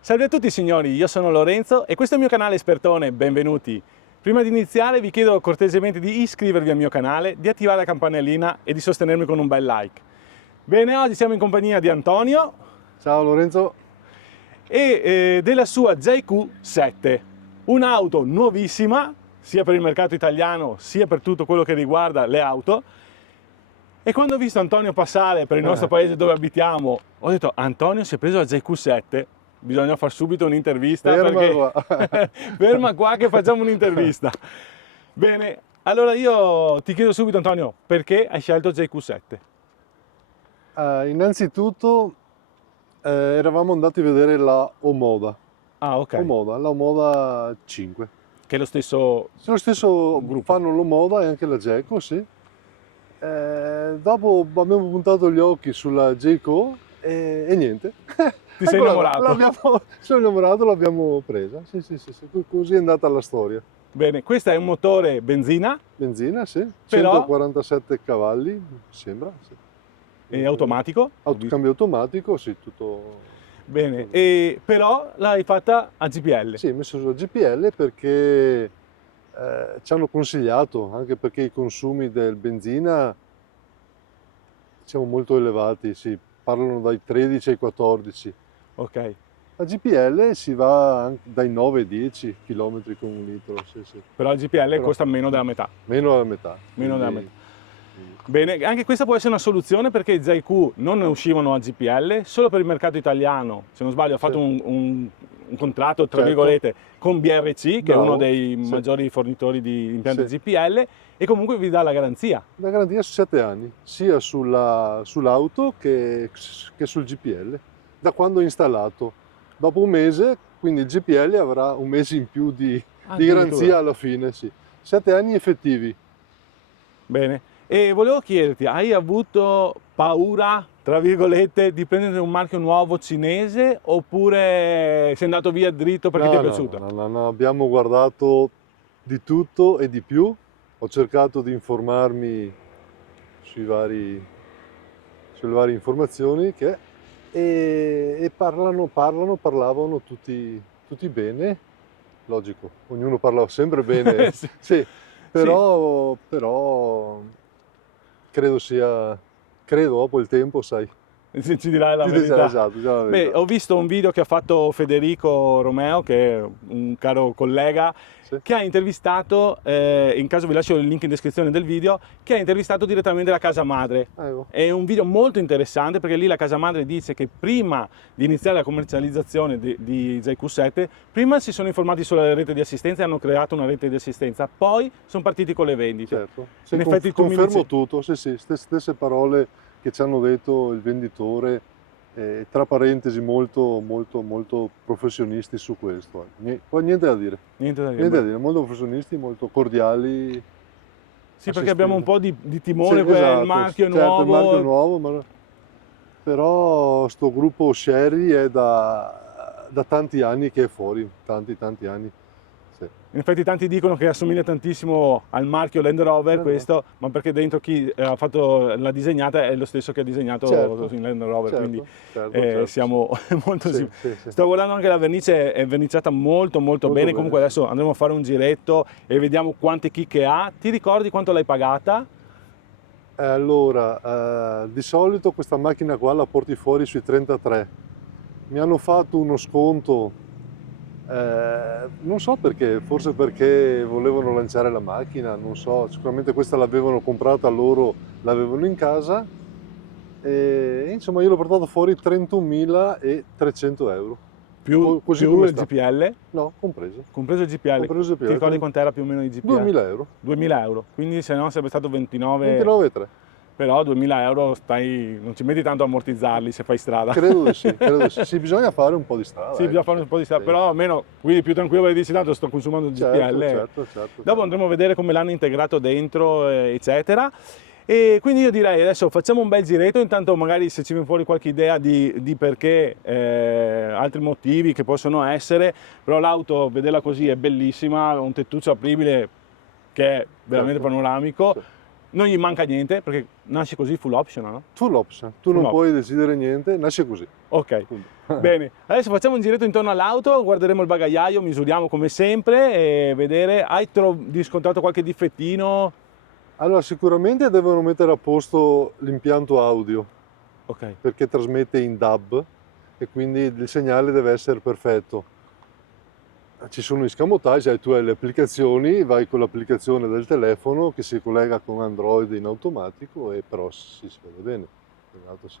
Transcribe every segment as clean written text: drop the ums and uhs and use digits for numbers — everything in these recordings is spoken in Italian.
Salve a tutti signori, io sono Lorenzo e questo è il mio canale Espertone, benvenuti. Prima di iniziare vi chiedo cortesemente di iscrivervi al mio canale, di attivare la campanellina e di sostenermi con un bel like. Bene, oggi siamo in compagnia di Antonio. Ciao Lorenzo. E della sua JQ7, un'auto nuovissima, sia per il mercato italiano sia per tutto quello che riguarda le auto. E quando ho visto Antonio passare per il nostro paese dove abitiamo, ho detto Antonio si è preso la JQ7, bisogna far subito un'intervista. Ferma qua che facciamo un'intervista. Bene, allora io ti chiedo subito Antonio, perché hai scelto JQ7? Innanzitutto eravamo andati a vedere la Omoda. Ah, ok. Omoda, la Omoda 5. Che è lo stesso gruppo. Fanno l'Omoda e anche la Gecko, sì. Dopo abbiamo puntato gli occhi sulla Gecko e niente. Ti sei innamorato? Sono innamorato, l'abbiamo presa. Sì, così è andata la storia. Bene, questo è un motore benzina? Benzina, sì. Però... 147 cavalli, sembra. Sì. E automatico? Cambio automatico, sì, tutto... Bene, però l'hai fatta a GPL? Sì, ho messo sulla GPL perché ci hanno consigliato, anche perché i consumi del benzina diciamo molto elevati, sì, parlano dai 13 ai 14. Ok. La GPL si va dai 9 ai 10 km con un litro. Sì. Però la GPL costa meno della metà. Meno della metà. Meno della metà. Bene, anche questa può essere una soluzione perché i JQ non ne uscivano a GPL, solo per il mercato italiano, se non sbaglio ha fatto un contratto tra virgolette con BRC, che è uno dei maggiori fornitori di impianti GPL, e comunque vi dà la garanzia. La garanzia su 7 anni, sia sull'auto che sul GPL, da quando è installato. Dopo un mese, quindi il GPL avrà un mese in più di garanzia alla fine, sì. 7 anni effettivi. Bene. E volevo chiederti, hai avuto paura, tra virgolette, di prendere un marchio nuovo cinese oppure sei andato via dritto perché ti è piaciuto? No, abbiamo guardato di tutto e di più. Ho cercato di informarmi sulle varie informazioni e parlavano tutti bene. Logico, ognuno parla sempre bene, sì. Però credo dopo il tempo, sai. Ci dirai la verità. Esatto, la verità. Beh, ho visto un video che ha fatto Federico Romeo, che è un caro collega, che ha intervistato, in caso vi lascio il link in descrizione del video, che ha intervistato direttamente la casa madre. È un video molto interessante perché lì la casa madre dice che prima di iniziare la commercializzazione di JQ7, prima si sono informati sulla rete di assistenza e hanno creato una rete di assistenza, poi sono partiti con le vendite. Certo, in effetti confermo tutto, sì, stesse parole che ci hanno detto il venditore, tra parentesi molto professionisti su questo. Poi niente da dire. Niente da dire, molto professionisti, molto cordiali. Sì, perché abbiamo un po' di timore, il marchio è nuovo. Il marchio è nuovo, però sto gruppo Sherry è da tanti anni che è fuori, tanti anni. Sì. In effetti tanti dicono che assomiglia tantissimo al marchio Land Rover questo, ma perché dentro chi ha fatto la disegnata è lo stesso che ha disegnato il Land Rover, quindi siamo molto simili. Sto guardando anche la vernice, è verniciata molto bene. Comunque adesso andremo a fare un giretto e vediamo quante chicche ha. Ti ricordi quanto l'hai pagata? Allora, di solito questa macchina qua la porti fuori sui 33. Mi hanno fatto uno sconto. Non so perché, forse perché volevano lanciare la macchina, non so, sicuramente questa l'avevano comprata loro, l'avevano in casa e insomma io l'ho portato fuori 31.300 euro. Più il GPL? No, compreso. Compreso il GPL. Ti ricordi quant'era più o meno il GPL? 2.000 euro. 2.000 euro, quindi se no sarebbe stato 29,3. 29,3. Però 2.000 euro non ci metti tanto a ammortizzarli se fai strada. Credo di sì, sì, bisogna fare un po' di strada. Sì, bisogna fare un po' di strada, però almeno guidi più tranquillo perché dici tanto sto consumando il GPL. Certo. Dopo andremo a vedere come l'hanno integrato dentro, eccetera. E quindi io direi adesso facciamo un bel giretto, intanto magari se ci viene fuori qualche idea di perché, altri motivi che possono essere, però l'auto, vederla così è bellissima, un tettuccio apribile che è veramente panoramico. non gli manca niente perché nasce così full option, no? Full option, tu non Full puoi decidere niente, nasce così. Ok, Punto. bene. Adesso facciamo un giretto intorno all'auto, guarderemo il bagagliaio, misuriamo come sempre e vedere, hai riscontrato qualche difettino? Allora, sicuramente devono mettere a posto l'impianto audio, Ok, perché trasmette in DAB e quindi il segnale deve essere perfetto. Ci sono gli scamotage, tu hai le applicazioni, vai con l'applicazione del telefono che si collega con Android in automatico e però si vede bene. Esatto, sì.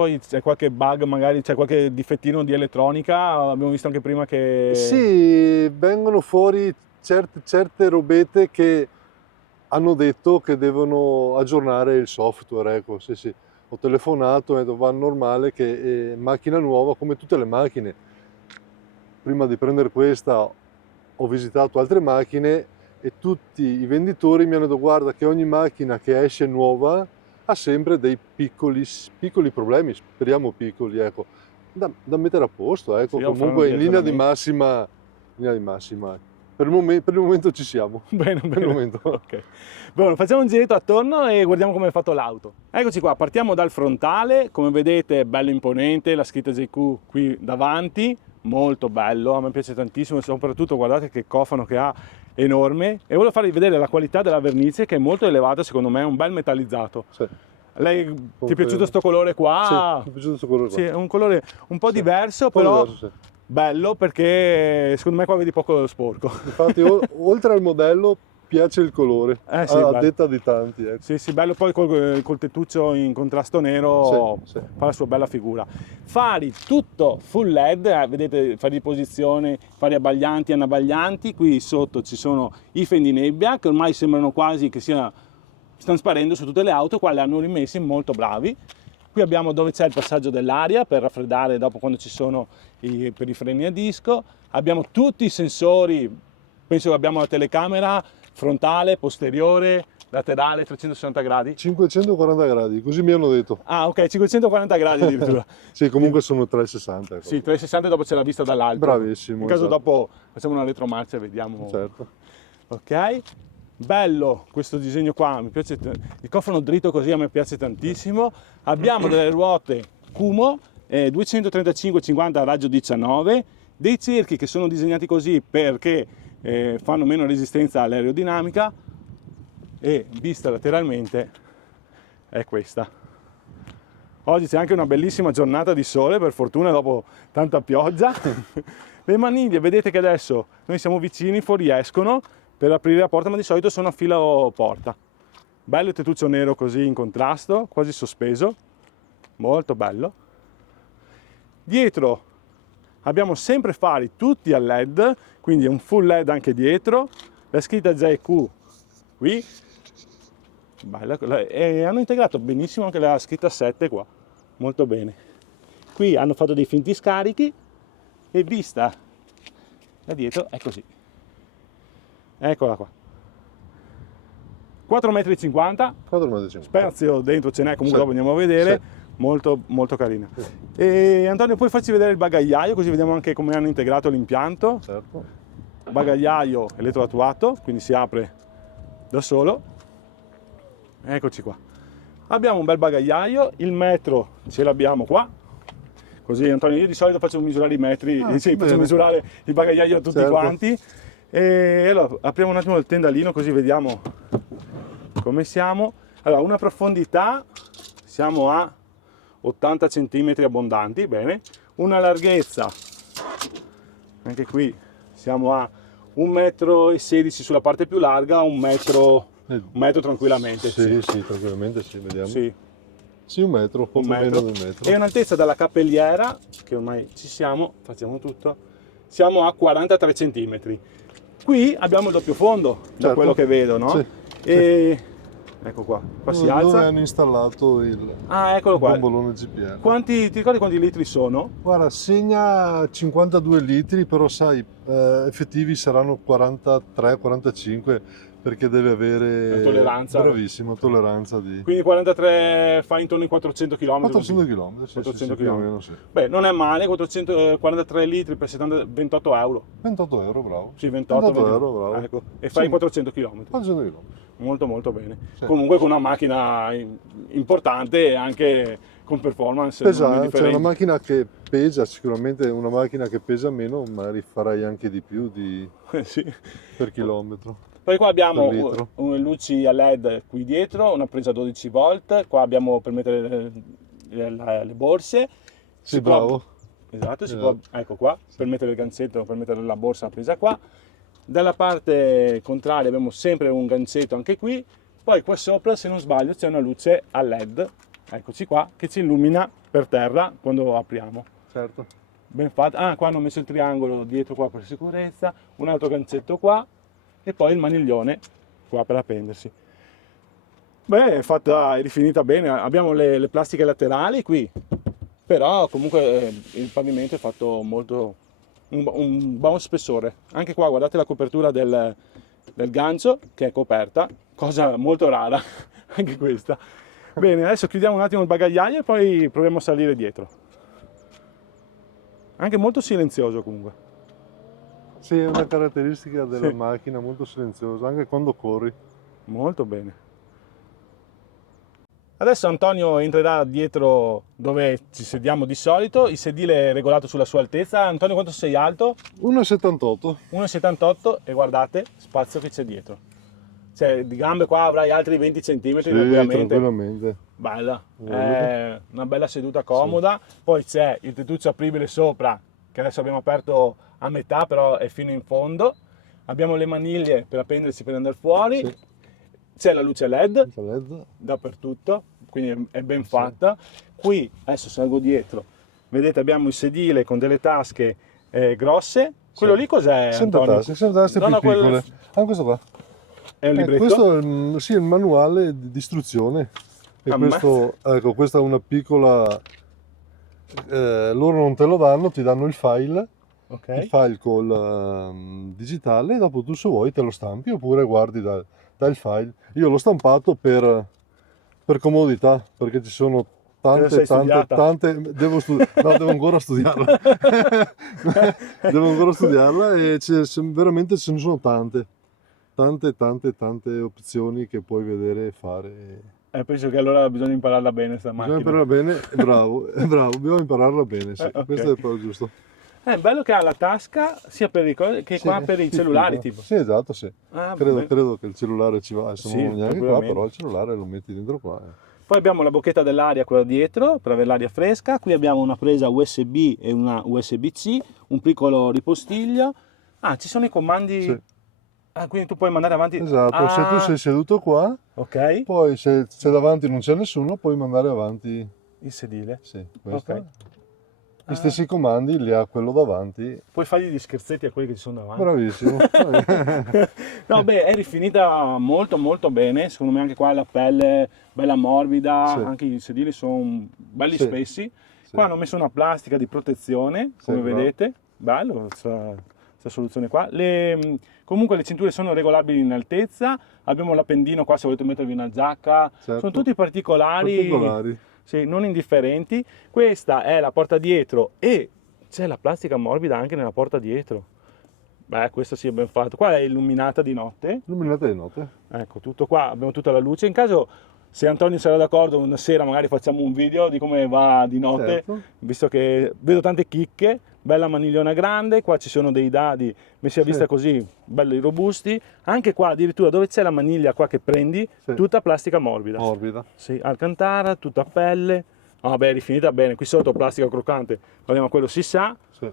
poi c'è qualche bug, magari c'è qualche difettino di elettronica, abbiamo visto anche prima che... Sì, vengono fuori certe robette che hanno detto che devono aggiornare il software, ecco, sì, sì. Ho telefonato e va normale che macchina nuova, come tutte le macchine. Prima di prendere questa ho visitato altre macchine e tutti i venditori mi hanno detto guarda che ogni macchina che esce nuova ha sempre dei piccoli problemi, speriamo piccoli, ecco, da mettere a posto, ecco, Sì, lo comunque faranno in di linea di massima. Per il momento ci siamo. Bene, Per il momento. ok. Buono, facciamo un giretto attorno e guardiamo come è fatto l'auto. Eccoci qua, partiamo dal frontale, come vedete è bello imponente, la scritta JQ qui davanti, molto bello, a me piace tantissimo, soprattutto guardate che cofano che ha, enorme, e voglio farvi vedere la qualità della vernice che è molto elevata, secondo me è un bel metallizzato. Sì. Lei, ti è piaciuto sto colore qua? Sì, mi è piaciuto questo colore qua. Sì, è un colore un po' Sì, diverso, un po' però diverso, sì. bello perché secondo me qua vedi poco sporco. Infatti oltre al modello piace il colore, Sì, a bello. detta di tanti. Ecco. Sì, sì, bello poi col tettuccio in contrasto nero, Sì, sì. fa la sua bella figura. Fari tutto full LED, vedete fari di posizione, fari abbaglianti, anabbaglianti, qui sotto ci sono i fendi nebbia che ormai sembrano quasi che stanno sparendo su tutte le auto, qua li hanno rimessi molto bravi. Qui abbiamo dove c'è il passaggio dell'aria per raffreddare dopo quando ci sono per i freni a disco, abbiamo tutti i sensori, penso che abbiamo la telecamera frontale, posteriore, laterale, 360 gradi. 540 gradi, così mi hanno detto. Ah, ok, 540 gradi addirittura. Sì, comunque sono 360. Ecco. Sì, 360 dopo c'è la vista dall'alto. Bravissimo. In caso esatto. dopo facciamo una retromarcia e vediamo. Certo. Ok, bello questo disegno qua, mi piace, il cofano dritto così a me piace tantissimo. Abbiamo delle ruote Kumo, 235-50 raggio 19, dei cerchi che sono disegnati così perché fanno meno resistenza all'aerodinamica, e vista lateralmente è questa. Oggi c'è anche una bellissima giornata di sole, per fortuna, dopo tanta pioggia. Le maniglie, vedete che adesso noi siamo vicini, fuoriescono per aprire la porta, ma di solito sono a filo porta. Bello il tettuccio nero così in contrasto, quasi sospeso, molto bello. Dietro abbiamo sempre fari tutti a LED, quindi è un full LED anche dietro, la scritta JQ qui, bella, e hanno integrato benissimo anche la scritta 7 qua, molto bene. Qui hanno fatto dei finti scarichi e vista da dietro è così. Eccola qua. 4,50 m, 4,50 m. spazio dentro ce n'è, comunque Sì. dopo andiamo a vedere, Sì. molto, molto carina. Sì. E Antonio, puoi farci vedere il bagagliaio, così vediamo anche come hanno integrato l'impianto. Certo. Bagagliaio elettroattuato, quindi si apre da solo. Eccoci qua. Abbiamo un bel bagagliaio, il metro ce l'abbiamo qua. Così Antonio, io di solito faccio misurare i metri, sì, faccio bene. misurare il bagagliaio a tutti Certo. quanti. E allora apriamo un attimo il tendalino così vediamo come siamo. Allora, una profondità, siamo a 80 cm abbondanti, bene. Una larghezza, anche qui siamo a 1,16 m sulla parte più larga, un metro tranquillamente. Sì, tranquillamente sì, vediamo. Sì, Sì, un metro, poco meno di un metro. E un'altezza dalla cappelliera, che ormai ci siamo, facciamo tutto, siamo a 43 cm. Qui abbiamo il doppio fondo, da Certo. quello che vedo, no? Sì, E ecco qua si Dove alza. hanno installato il Eccolo qua. bombolone GPL. Ti ricordi quanti litri sono? Guarda, segna 52 litri, però sai, effettivi saranno 43-45, perché deve avere La tolleranza. bravissima tolleranza di Quindi 43 fa intorno ai 400 km. 400 km, sì, 400 più o km. meno, sì. Beh, non è male, 43 litri per 28 euro. 28 euro, bravo. Sì, 28, 28 euro, bravo. Ecco, e fai Sì. 400 km. 400 km. Molto molto bene. Sì. Comunque con una macchina importante e anche con performance non C'è indifferenti. una macchina che pesa, sicuramente una macchina che pesa meno, magari farai anche di più Sì. per chilometro. Poi qua abbiamo Per litro. luci a LED qui dietro, una presa 12 volt, qua abbiamo per mettere le borse. Sì, Si può- bravo. Esatto, si Esatto. può, ecco qua, per mettere il ganzetto, per mettere la borsa appesa qua. Dalla parte contraria abbiamo sempre un ganzetto anche qui. Poi qua sopra, se non sbaglio, c'è una luce a LED, eccoci qua, che ci illumina per terra quando apriamo. Certo. Ben fatto. Ah, qua hanno messo il triangolo dietro qua per sicurezza, un altro ganzetto qua e poi il maniglione qua per appendersi. Beh, è rifinita bene, abbiamo le plastiche laterali qui, però comunque il pavimento è fatto molto, un buon spessore. Anche qua guardate la copertura del gancio che è coperta, cosa molto rara, anche questa. Bene, adesso chiudiamo un attimo il bagagliaio e poi proviamo a salire dietro. Anche molto silenzioso comunque. Sì, è una caratteristica della Sì. macchina, molto silenziosa, anche quando corri. Molto bene. Adesso Antonio entrerà dietro dove ci sediamo di solito, il sedile è regolato sulla sua altezza. Antonio, quanto sei alto? 1,78. 1,78 e guardate spazio che c'è dietro. Cioè di gambe qua avrai altri 20 cm Sì, tranquillamente. tranquillamente. Bella, è una bella seduta comoda. Poi c'è il tettuccio apribile sopra, che adesso abbiamo aperto a metà, però è fino in fondo. Abbiamo le maniglie per appendersi per andare fuori. Sì. C'è la luce LED LED. dappertutto, quindi è ben fatta. Qui adesso salgo dietro, vedete abbiamo il sedile con delle tasche grosse. Quello lì cos'è, Sempre Antonio? tasse No, più no, quello piccole. Ah, questo qua. è un libretto? Questo è sì, il manuale di istruzione. E questo, ecco, questa è una piccola... loro non te lo danno, ti danno il file Ok. col digitale, e dopo tu se vuoi te lo stampi oppure guardi dal file. Io l'ho stampato per comodità, perché ci sono Te la sei studiata? devo ancora studiarla. Devo ancora studiarla e veramente ce ne sono tante opzioni che puoi vedere e fare. Penso che allora bisogna impararla bene sta Bisogna macchina. impararla bene, bravo, bisogna impararla bene, sì. Ok. Questo è proprio giusto. È bello che ha la tasca sia per i che Sì, qua per i piccola. cellulari tipo. Sì, esatto, sì. Ah, Credo, beh. credo che il cellulare ci va, adesso Sì, non neanche qua, tranquillamente. però il cellulare lo metti dentro qua. Poi abbiamo la bocchetta dell'aria, quella dietro, per avere l'aria fresca. Qui abbiamo una presa USB e una USB-C, un piccolo ripostiglio. Ah, ci sono i comandi. Sì. Ah, quindi tu puoi mandare avanti. Esatto, se tu sei seduto qua, Ok, poi se davanti non c'è nessuno, puoi mandare avanti. il sedile. Sì, questo. Ok. Gli stessi comandi li ha quello davanti. Puoi fargli gli scherzetti a quelli che ci sono davanti. Bravissimo. No, beh, è rifinita molto molto bene. Secondo me anche qua la pelle bella morbida, Sì. anche i sedili sono belli Sì. spessi. Sì. Qua hanno messo una plastica di protezione, Sì, come bravo. vedete. Bello questa soluzione qua. Comunque le cinture sono regolabili in altezza. Abbiamo l'appendino qua se volete mettervi una giacca. Certo. Sono tutti particolari. Sì, non indifferenti. Questa è la porta dietro e c'è la plastica morbida anche nella porta dietro. Beh, questo sì è ben fatto. Qua è illuminata di notte. Illuminate di notte. Ecco, tutto qua, abbiamo tutta la luce. In caso, se Antonio sarà d'accordo, una sera magari facciamo un video di come va di notte, Certo. visto che vedo tante chicche, bella manigliona grande, qua ci sono dei dadi messi a vista Sì. così, belli robusti. Anche qua addirittura dove c'è la maniglia qua che prendi, Sì. tutta plastica morbida. Morbida. Sì, Alcantara, tutta pelle. Ah, beh, rifinita bene. Qui sotto plastica croccante, ma quello si sa. Sì.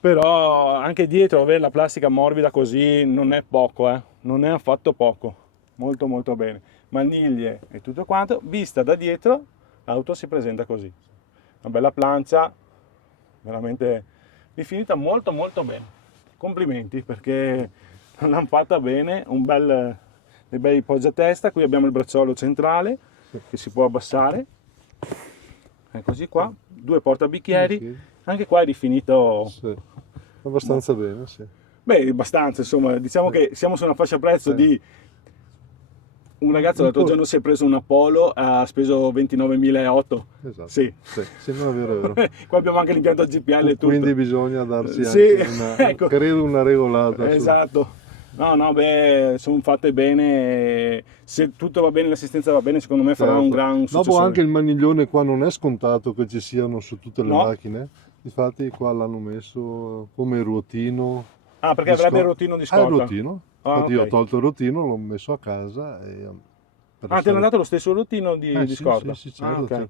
Però anche dietro avere la plastica morbida così non è poco, non è affatto poco. Molto molto bene. Maniglie e tutto quanto. Vista da dietro, l'auto si presenta così. Una bella plancia, veramente rifinita molto molto bene. Complimenti perché l'hanno fatta bene. Dei bei poggiatesta. Qui abbiamo il bracciolo centrale che si può abbassare. Eccoci qua, due portabicchieri. Sì. Anche qua è rifinito Sì. Abbastanza bene, sì. Beh, abbastanza, insomma, diciamo che siamo su una fascia prezzo Sì. di... Un ragazzo l'altro giorno si è preso una Polo, ha speso 29.800. Esatto. Sì. Sì, no, è vero, è vero. Qua abbiamo anche l'impianto GPL e tutto. Quindi bisogna darci Sì, anche una, ecco. credo una regolata. Esatto. No, beh, sono fatte bene. Se tutto va bene, l'assistenza va bene, secondo me farà un Certo. gran Dopo successore. anche il maniglione qua non è scontato che ci siano su tutte le No? macchine. Infatti qua l'hanno messo come ruotino. Ah, perché di avrebbe il scorta. rotino di Il scorta. ruotino. Ah, Infatti io ho ok. tolto il rotino, l'ho messo a casa e per Ah, ti hanno essere- dato lo stesso rotino di sì, scorta? sì, sì, Ah, certo, ok. certo.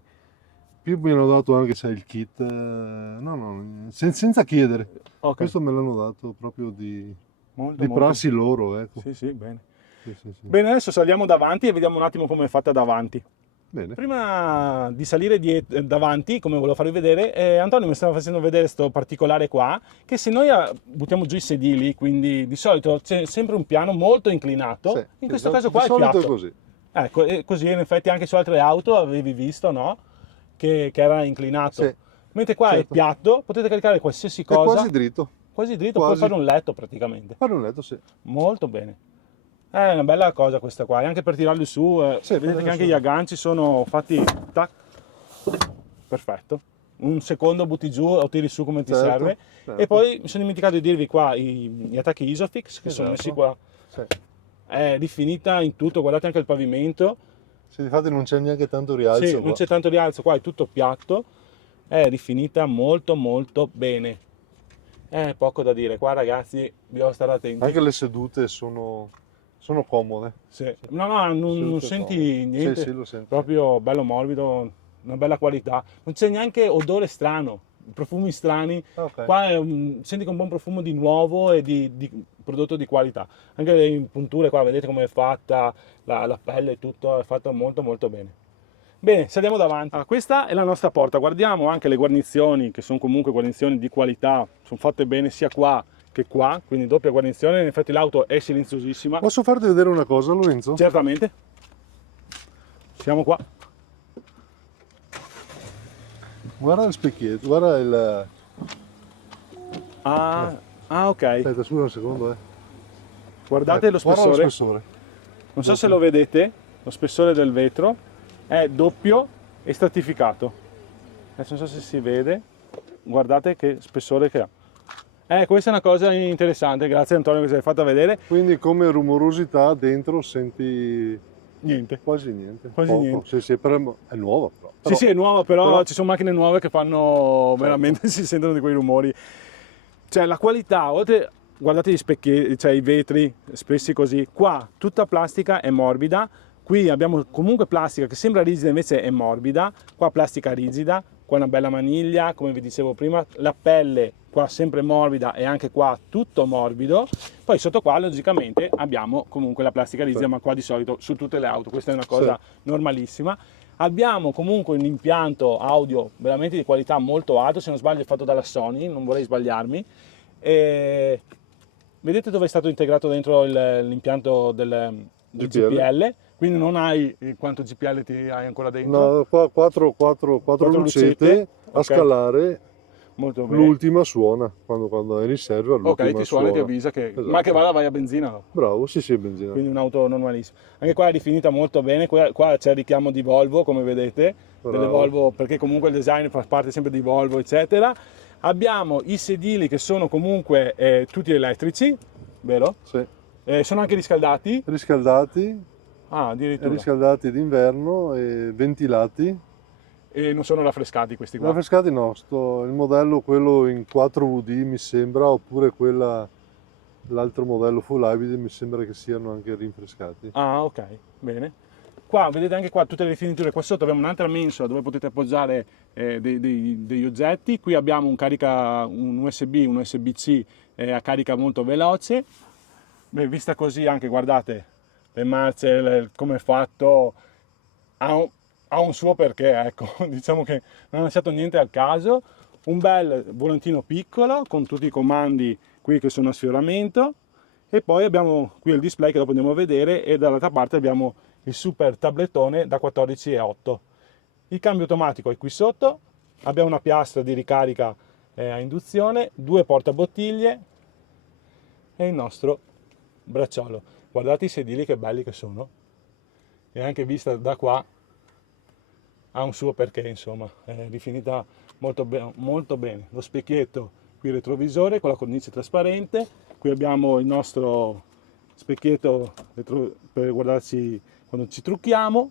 Più mi hanno dato anche, sai, il kit, no, senza chiedere. Ok. Questo me l'hanno dato proprio di Molto, di molto. prassi loro, ecco. Sì, sì, bene. Sì, sì, sì. Bene, adesso saliamo davanti e vediamo un attimo come è fatta davanti. Bene. Prima di salire davanti, come volevo farvi vedere, Antonio mi stava facendo vedere questo particolare qua, che se noi buttiamo giù i sedili, quindi di solito c'è sempre un piano molto inclinato, Sì, in sì, questo caso qua di è solito piatto. è così. Ecco, e così in effetti anche su altre auto avevi visto, no? Che era inclinato. Sì, Mentre qua è certo. piatto, potete caricare qualsiasi È cosa. quasi dritto. Quasi dritto, puoi Quasi. fare un letto praticamente. Fare un letto, sì. Molto bene. È una bella cosa questa qua, e anche per tirarli su, Sì, per vedete che tirarli anche su. gli agganci sono fatti, tac, perfetto. Un secondo butti giù o tiri su come ti Certo, serve. certo. E poi mi sono dimenticato di dirvi qua gli attacchi Isofix che sono messi Esatto. qua. Sì. È rifinita in tutto, guardate anche il pavimento. Sì, difatti non c'è neanche tanto rialzo Sì, qua. non c'è tanto rialzo, qua è tutto piatto. È rifinita molto molto bene. Poco da dire, qua ragazzi bisogna stare attenti. Anche le sedute sono comode. Sì. No, non Sedute senti comode. niente, Sì, lo sento. proprio bello morbido, una bella qualità. Non c'è neanche odore strano, profumi strani. Ok. Qua senti che un buon profumo di nuovo e di prodotto di qualità. Anche le impunture qua, vedete come è fatta, la pelle e tutto, è fatto molto molto bene. Bene, saliamo davanti. Allora, questa è la nostra porta, guardiamo anche le guarnizioni, che sono comunque guarnizioni di qualità, sono fatte bene sia qua che qua, quindi doppia guarnizione, in effetti l'auto è silenziosissima. Posso farti vedere una cosa, Lorenzo? Certamente. Siamo qua. Guarda il specchietto, guarda il... Ah, ok. Aspetta, scusa un secondo, Guardate lo Guarda lo spessore. spessore. Non so se lo vedete, lo spessore del vetro è doppio e stratificato. Adesso non so se si vede. Guardate che spessore che ha. Questa è una cosa interessante, grazie Antonio che ci hai fatto vedere. Quindi come rumorosità dentro senti Niente. quasi niente. Quasi Poco. niente. Sì, sì, però è nuova però. Sì, sì, è nuovo, però però- ci sono macchine nuove che fanno veramente, si sentono di quei rumori. Cioè la qualità, oltre, guardate gli specchi, cioè i vetri spessi così, qua tutta plastica è morbida, qui abbiamo comunque plastica che sembra rigida invece è morbida, qua plastica rigida, qua una bella maniglia, come vi dicevo prima, la pelle qua sempre morbida e anche qua tutto morbido, poi sotto qua logicamente abbiamo comunque la plastica rigida, Sì. ma qua di solito su tutte le auto, questa è una cosa Sì. normalissima. Abbiamo comunque un impianto audio veramente di qualità molto alto, se non sbaglio è fatto dalla Sony, non vorrei sbagliarmi. E vedete dove è stato integrato dentro l'impianto del GPL? GPL? Quindi non hai quanto GPL ti hai ancora dentro? No, qua quattro lucette a ok. scalare. Molto bene. L'ultima suona, quando è in riserva l'ultima Ok, ti suona e ti avvisa che... Esatto. Ma che vada vai a benzina, no? Bravo, sì, sì, benzina. Quindi un'auto normalissima. Anche qua è rifinita molto bene, qua c'è il richiamo di Volvo, come vedete, delle Bravo. Volvo, perché comunque il design fa parte sempre di Volvo, eccetera. Abbiamo i sedili che sono comunque tutti elettrici, vero? Sì. Sono anche riscaldati? Riscaldati, Ah, addirittura. riscaldati d'inverno e ventilati. E non sono raffrescati questi qua? Raffrescati no, il modello quello in 4VD mi sembra, oppure l'altro modello full hybrid mi sembra che siano anche rinfrescati. Ah, ok, bene. Qua vedete anche qua tutte le rifiniture, qua sotto abbiamo un'altra mensola dove potete appoggiare degli oggetti, qui abbiamo un USB, un USB-C a carica molto veloce. Beh, vista così anche guardate le marce, come è fatto, ha un suo perché, ecco, diciamo che non ha lasciato niente al caso. Un bel volantino piccolo con tutti i comandi qui che sono a sfioramento, e poi abbiamo qui il display che dopo andiamo a vedere, e dall'altra parte abbiamo il super tablettone da 14,8. Il cambio automatico è qui sotto, abbiamo una piastra di ricarica a induzione, due portabottiglie, e il nostro bracciolo. Guardate i sedili che belli che sono, e anche vista da qua ha un suo perché, insomma, è rifinita molto bene. Lo specchietto qui retrovisore con la cornice trasparente, qui abbiamo il nostro specchietto per guardarci quando ci trucchiamo,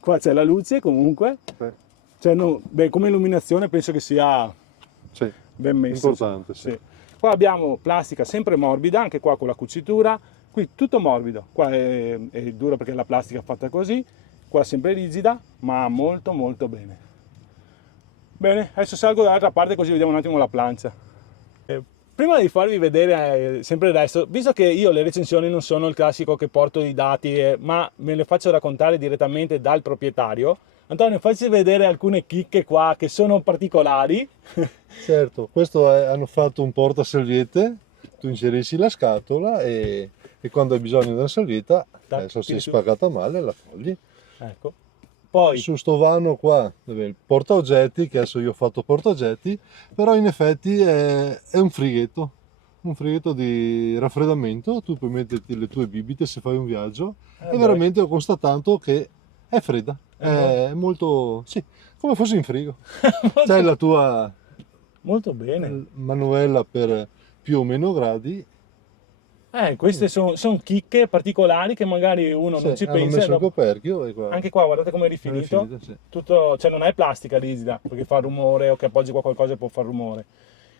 qua c'è la luce comunque, Sì. cioè, beh, come illuminazione penso che sia Sì, ben messo. importante, sì. Sì. Qua abbiamo plastica sempre morbida, anche qua con la cucitura, qui tutto morbido, qua è duro perché la plastica è fatta così, qua sempre rigida, ma molto bene. Bene, adesso salgo dall'altra parte così vediamo un attimo la plancia. Prima di farvi vedere sempre il resto, visto che io le recensioni non sono il classico che porto i dati, ma me le faccio raccontare direttamente dal proprietario, Antonio, facci vedere alcune chicche qua che sono particolari. Certo, questo hanno fatto un portasalviette, tu inserisci la scatola e quando hai bisogno di una salvietta, adesso si è spaccata male, la togli. Ecco. Poi Su sto vano qua, dove il portaoggetti, che adesso io ho fatto portaoggetti, però in effetti è un frighetto di raffreddamento, tu puoi metterti le tue bibite se fai un viaggio e veramente ho constatato che è fredda, è molto, sì, come fosse in frigo. C'hai la tua molto bene. manuela per più o meno gradi. Queste sono chicche particolari che magari uno non ci hanno pensa. messo il coperchio e qua. Anche qua guardate come è rifinito. Sì. Tutto, cioè non è plastica rigida perché fa rumore o che appoggi qua qualcosa e può far rumore.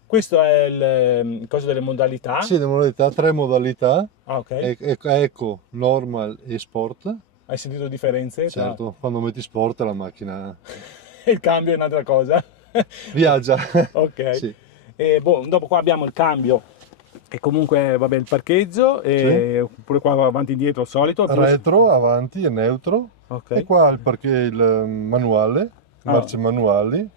Questo è il coso delle modalità. Sì, le modalità, 3 modalità. Ah, ok. Eco, normal e sport. Hai sentito differenze? Certo, quando metti sport la macchina Il cambio è un'altra cosa. viaggia. Ok. Sì. E dopo qua abbiamo il cambio, che comunque vabbè il parcheggio, e pure qua avanti e indietro il solito. Retro, avanti e neutro. Okay. E qua il manuale, marce manuali,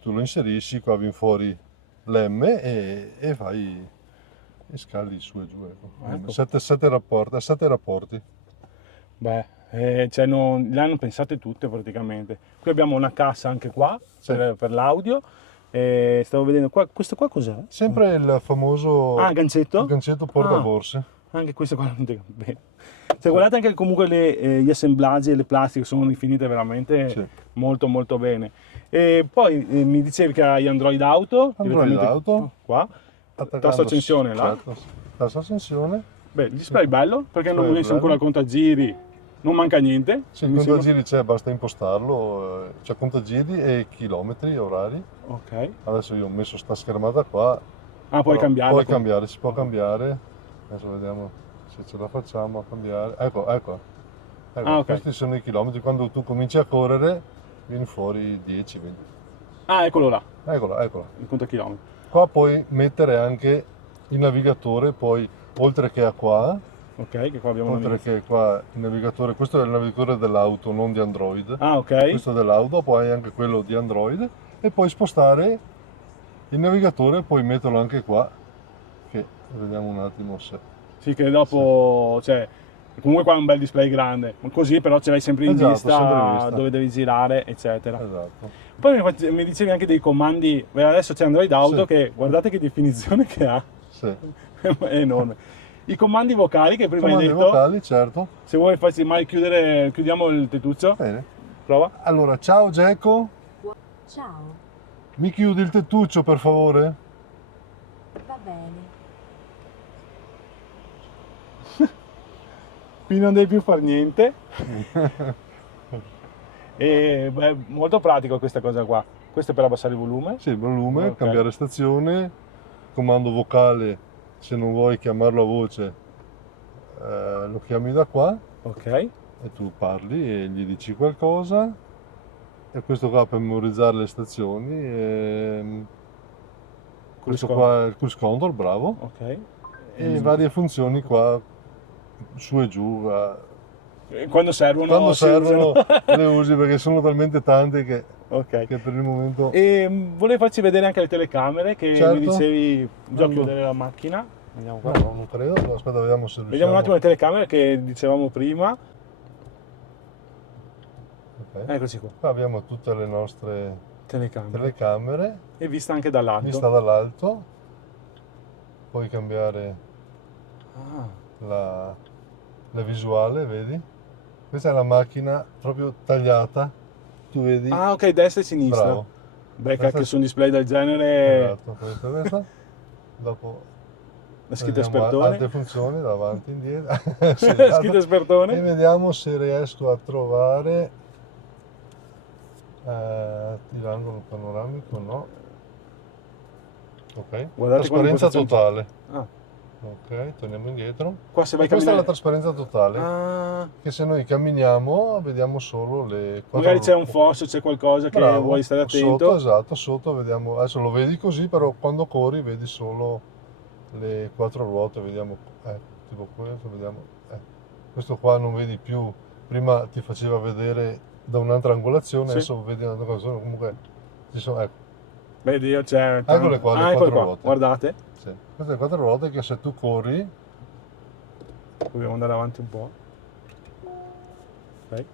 tu lo inserisci, qua viene fuori l'M e fai e scali su e giù. Ecco. 7 rapporti. Beh, cioè le hanno pensate tutte praticamente. Qui abbiamo una cassa anche qua per l'audio. Stavo vedendo qua, questo qua cos'è? Sempre il famoso gancetto? Il gancetto portaborse. Anche questo qua bene. Cioè, guardate anche comunque gli assemblaggi e le plastiche sono rifinite veramente molto bene. E poi mi dicevi che hai Android Auto. Android Auto. Qua. Tasto accensione là. Certo, tasto accensione. Beh, il display è bello perché hanno messo ancora il contagiri. Non manca niente. Sì, il contagiri c'è, basta impostarlo, c'è contagiri e chilometri, orari. Ok. Adesso io ho messo sta schermata qua. Puoi cambiarla. Si può cambiare. Adesso vediamo se ce la facciamo a cambiare. Ecco. Okay. Questi sono i chilometri, quando tu cominci a correre vieni fuori 10-20. Eccolo là. Eccolo. Il contachilometri. Qua puoi mettere anche il navigatore, poi oltre che a qua. Ok, che qua abbiamo oltre che qua il navigatore, questo è il navigatore dell'auto, non di Android. Ok. Questo è dell'auto, poi anche quello di Android e puoi spostare il navigatore, puoi metterlo anche qua, che vediamo un attimo se... Sì, che dopo, cioè, comunque qua è un bel display grande, così però ce l'hai sempre in vista dove devi girare, eccetera. Esatto. Poi mi dicevi anche dei comandi, adesso c'è Android Auto che guardate che definizione che ha, è enorme. I comandi vocali che prima hai detto. Vocali, certo. Se vuoi farci mai chiudiamo il tettuccio. Bene. Prova. Allora, ciao Geco. Ciao. Mi chiudi il tettuccio per favore? Va bene. Qui non devi più fare niente. E è molto pratico questa cosa qua. Questo è per abbassare il volume? Sì, il volume, cambiare stazione, comando vocale, se non vuoi chiamarlo a voce lo chiami da qua. Ok. E tu parli e gli dici qualcosa. E questo qua per memorizzare le stazioni. Questo qua è il cruise control, bravo. Ok. E varie funzioni qua su e giù. Quando servono le usi perché sono talmente tante che per il momento... E volevo farci vedere anche le telecamere che mi dicevi già chiudere la macchina. Vediamo qua. No, non credo, aspetta, vediamo se riusciamo. Vediamo un attimo le telecamere che dicevamo prima. Eccoci qua. Qua abbiamo tutte le nostre telecamere. E vista anche dall'alto. Vista dall'alto. Puoi cambiare la visuale, vedi? Questa è la macchina proprio tagliata, tu vedi? Ah, ok, destra e sinistra. Bravo. Beh, Questa- cacchio, su un display del genere, Esatto, questa. Dopo la scritta vediamo espertone. altre funzioni, davanti, indietro. Sì, esatto. Scritta E espertone. vediamo se riesco a trovare l'angolo panoramico, no. Ok, Guardate qua trasparenza l'impostazione. totale. Ah, Ok, torniamo indietro. qua se vai E questa è la camminare. trasparenza totale, Ah, che se noi camminiamo vediamo solo le quattro magari c'è un ruote. fosso, c'è qualcosa che Bravo, vuoi stare attento. sotto, esatto, sotto vediamo, adesso lo vedi così, però quando corri vedi solo le quattro ruote, vediamo, tipo questo, vediamo, questo qua non vedi più, prima ti faceva vedere da un'altra angolazione, Sì. adesso vedi un'altra angolazione, comunque ci sono, ecco, Vedi, c'è eccole qua, le eccole quattro qua, ruote. guardate. Sì. Queste le quattro ruote che se tu corri, Dobbiamo andare avanti un po'. Ok.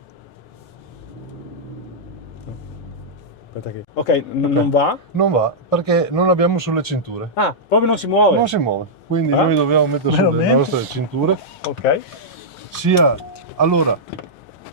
Aspetta che... Ok, non va. non va, perché non abbiamo sulle cinture. Ah, proprio non si muove. Non si muove, quindi Ah, noi dobbiamo mettere sulle veramente? nostre cinture, Ok. sia, allora,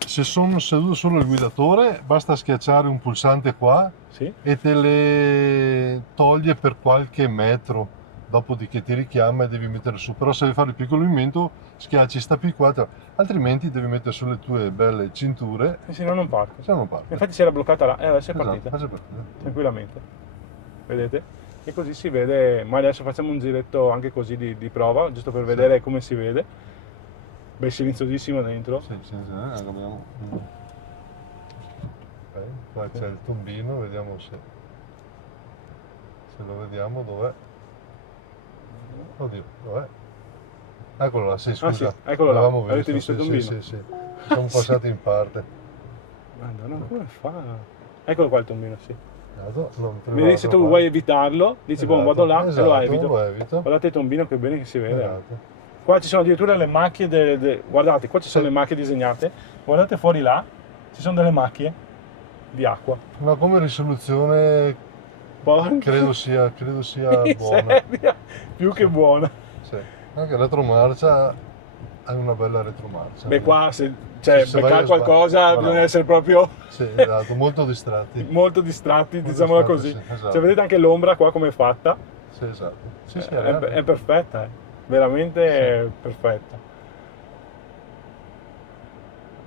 se sono seduto solo il guidatore, basta schiacciare un pulsante qua Sì. e te le toglie per qualche metro, dopodiché ti richiama e devi mettere su, però se devi fare il piccolo movimento schiacci sta più qua, altrimenti devi mettere sulle tue belle cinture, Se no non parte. se no non parte. Infatti si era bloccata là, adesso è Esatto, partita. adesso è partita. Tranquillamente. Vedete? E così si vede, ma adesso facciamo un giretto anche così di prova, giusto per vedere come si vede. Beh, silenziosissimo dentro. Sì, abbiamo. Ok, qua c'è il tombino, vediamo se lo vediamo, dov'è? Oddio, dov'è? Eccolo là, sì, scusa. sì, eccolo là. L'avevamo Avete visto il sì, tombino? sì, sì. Siamo passati in parte. Madonna, come fa? Eccolo qua il tombino, sì. Esatto, non te ne Vedi, va se da tu vuoi evitarlo, dici, boh, vado là e lo evito. Lo evito. Guardate il tombino che bene che si vede. Esatto. Qua ci sono addirittura le macchie, guardate, qua ci sono Sì. le macchie disegnate. Guardate fuori là, ci sono delle macchie di acqua. Ma come risoluzione Porca credo sia buona. miseria, più che buona. Sì. Anche retromarcia, hai una bella retromarcia. Beh, qua se Se vai beccare a qualcosa bravo. bisogna essere proprio Sì, esatto, molto distratti. molto distratti, Molto diciamola distratti, così. sì, esatto. Cioè, vedete anche l'ombra qua come è fatta? Sì, esatto. Sì, sì, È perfetta, veramente perfetta.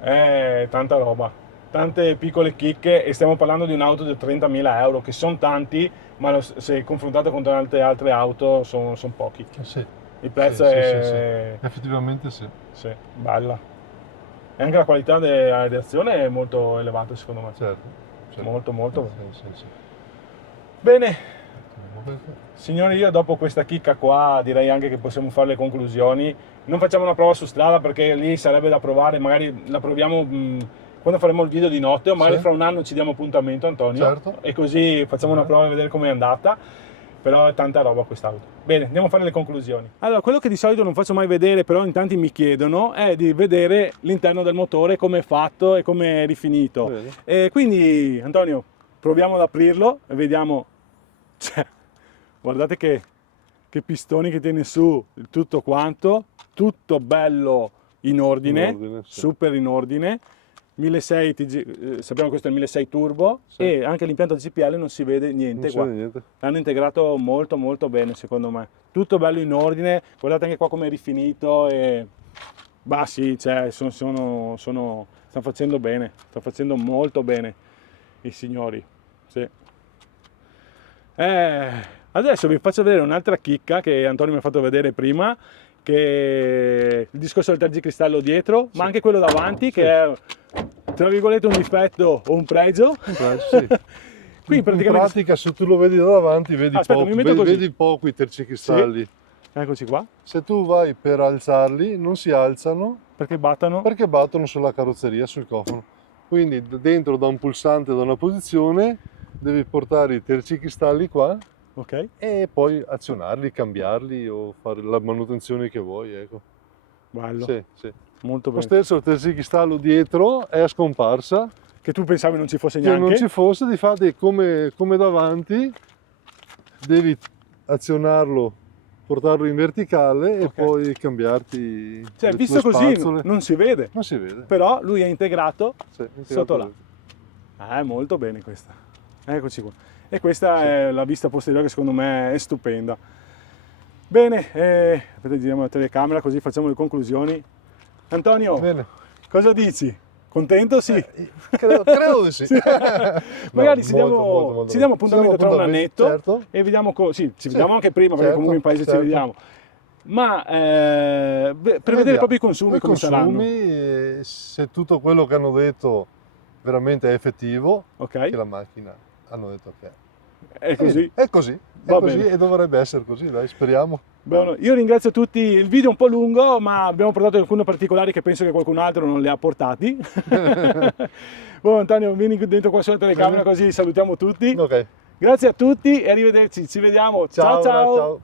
È tanta roba, tante piccole chicche e stiamo parlando di un'auto di 30.000 euro, che sono tanti, ma se confrontato con tante altre auto sono pochi. Sì. Il prezzo Sì, è... sì. Effettivamente sì. Sì, bella. E anche la qualità della reazione è molto elevata secondo me. Certo. Molto, molto. Sì. Bene, signori, io dopo questa chicca qua direi anche che possiamo fare le conclusioni. Non facciamo una prova su strada perché lì sarebbe da provare, magari la proviamo quando faremo il video di notte o magari Sì. fra un anno ci diamo appuntamento, Antonio. Certo. E così facciamo una prova e vedere com'è andata. Però è tanta roba quest'auto. Bene, andiamo a fare le conclusioni. Allora, quello che di solito non faccio mai vedere, però in tanti mi chiedono, è di vedere l'interno del motore, come è fatto e come è rifinito. Bene. E quindi, Antonio, proviamo ad aprirlo e vediamo. Cioè, guardate che pistoni che tiene su, tutto quanto, tutto bello in ordine, In ordine, sì. super in ordine. 1600 TG, sappiamo che questo è il 1600 turbo, Sì. e anche l'impianto GPL non si vede niente Non qua. c'è niente. L'hanno integrato molto molto bene secondo me, tutto bello in ordine, guardate anche qua come è rifinito e bah sì, cioè, stanno facendo bene, stanno facendo molto bene i signori, sì. Adesso vi faccio vedere un'altra chicca che Antonio mi ha fatto vedere prima, che il discorso del tergicristallo dietro, ma anche quello davanti, che è tra virgolette un difetto o un pregio. Sì. Qui In praticamente... pratica, se tu lo vedi da davanti, vedi Aspetta, poco, mi metto così. vedi poco i tergicristalli. Eccoci qua, Se tu vai per alzarli, non si alzano perché battono. perché battono sulla carrozzeria, sul cofano. Quindi dentro da un pulsante, da una posizione, devi portare i tergicristalli qua Ok, e poi azionarli, cambiarli o fare la manutenzione che vuoi, ecco. bello, Sì. molto Lo bene. stesso tergicristallo dietro è scomparsa, Che tu pensavi non ci fosse che neanche? non ci fosse, difatti come davanti devi azionarlo portarlo in verticale e Ok. poi cambiarti Cioè, le visto tue così spazzole. non si vede, Non si vede. però lui è integrato Sì, integrato sotto là. dentro. Molto bene questa. Eccoci qua. E questa Sì. è la vista posteriore che secondo me è stupenda. Bene, aspetta, giriamo la telecamera così facciamo le conclusioni. Antonio, Bene. cosa dici? Contento? Sì. Credo di sì. Magari No, ci, molto, diamo, molto, molto ci diamo bene. appuntamento tra un annetto Certo. e vediamo, sì, ci Sì, vediamo anche prima perché certo, comunque in paese certo. ci vediamo. Ma per vedere Vediamo. proprio i consumi I come saranno. consumi, se tutto quello che hanno detto veramente è effettivo, che Ok? la macchina hanno detto che è. È così. È così, Va è così bene. e dovrebbe essere così, dai, speriamo. Buono, io ringrazio tutti, il video è un po' lungo, ma abbiamo portato alcuni particolari che penso che qualcun altro non li ha portati. Antonio, vieni dentro qua sulla telecamera così salutiamo tutti. Ok. Grazie a tutti e arrivederci, ci vediamo. Ciao ciao! Ciao.